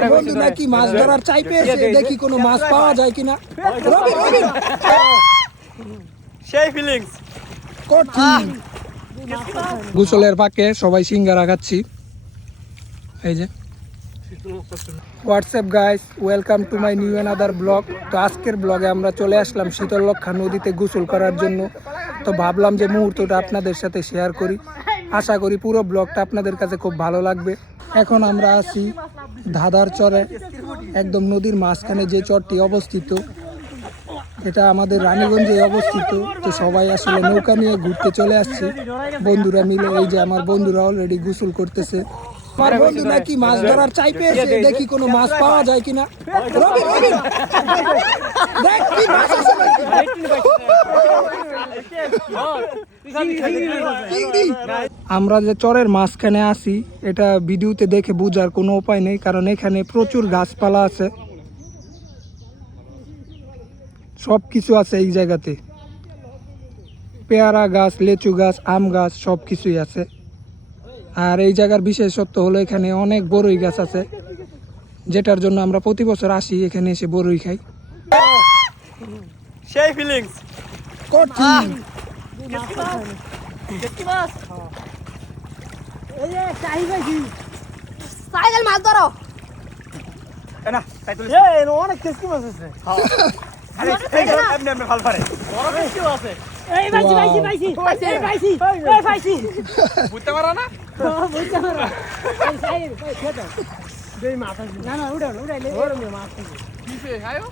আমার বন্ধু নাকি মাছ ধরার চাই পেয়েছে, দেখি কোনো মাছ পাওয়া যায় কিনা। রবি রবি সেই ফিলিংস কঠিন। গোসলের ফাঁকে সবাই সিঙ্গারা খাচ্ছি। এই যে WhatsApp guys, welcome to my new another blog. তো আজকের ব্লগে আমরা চলে আসলাম শীতলক্ষা নদীতে গোসল করার জন্য। তো ভাবলাম যে মুহূর্তটা আপনাদের সাথে শেয়ার করি। আশা করি পুরো ব্লগটা আপনাদের কাছে খুব ভালো লাগবে। এখন আমরা আছি ধাঁধার চরে, একদম নদীর মাঝখানে যে চরটি অবস্থিত, এটা আমাদের রানীগঞ্জে অবস্থিত। তো সবাই আসলে নৌকা নিয়ে ঘুরতে চলে আসছে বন্ধুরা মিলে। এই যে আমার বন্ধুরা অলরেডি গোসল করতেছে। আমার বন্ধু নাকি মাছ ধরার চাই পেয়েছে, দেখি কোনো মাছ পাওয়া যায় কিনা। রবি রবি দেখ কি মাছ আছে নাকি। আমরা যে চরের মাঝখানে আছি, এটা ভিডিওতে দেখে বোঝার কোনো উপায় নেই, কারণ এখানে প্রচুর গাছপালা আছে, সব কিছু আছে এই জায়গাতে। পেয়ারা গাছ, লেচু গাছ, আম গাছ সব কিছুই আছে। আর এই জায়গার বিশেষত্ব হলো এখানে অনেক বড়ই গাছ আছে, যেটার জন্য আমরা প্রতি বছর আসি এখানে এসে বড়ই খাই। সেই ফিলিংস কঠিন। সাইকেল মাছ ধরো। না তাই তো অনেক কেসকি মাছ আছে। আরে এমনি এমনি ভাল পারে বড় কিছু আছে এই পাইছি পাইছি পাইছি এই পাইছি এই পাইছি বুঝতে পারো না বুঝতে পারো। এই সাইকেল কই খেতো দেই মাছ আছে। না না উড়াইলে ওরে মে মাছ আছে। কিসে আয়ো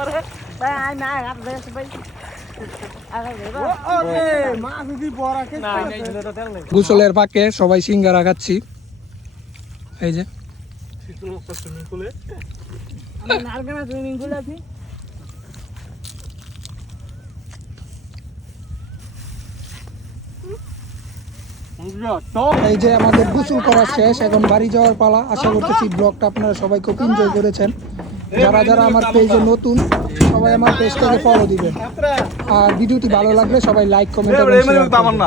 ওরে ভাই আই না হাত ধরে ভাই আরে দেবা ওরে মাছ যদি বড় কেসকি না মাছ এই আছে। তো তেল নেই গোসলের ফাঁকে সবাই সিঙ্গারা খাচ্ছি। এই যে শীতলক্ষা সুইমিং পুলে আমি নারগানা সুইমিং পুল আছে। এই যে আমাদের গোসল করা শেষ, এখন বাড়ি যাওয়ার পালা। আশা করতেছি ব্লগটা আপনারা সবাই খুব এনজয় করেছেন। যারা যারা আমার পেজে নতুন, সবাই আমার পেজটাকে ফলো দিবেন। আর ভিডিওটি ভালো লাগলে সবাই লাইক, কমেন্ট এবং শেয়ার করবেন।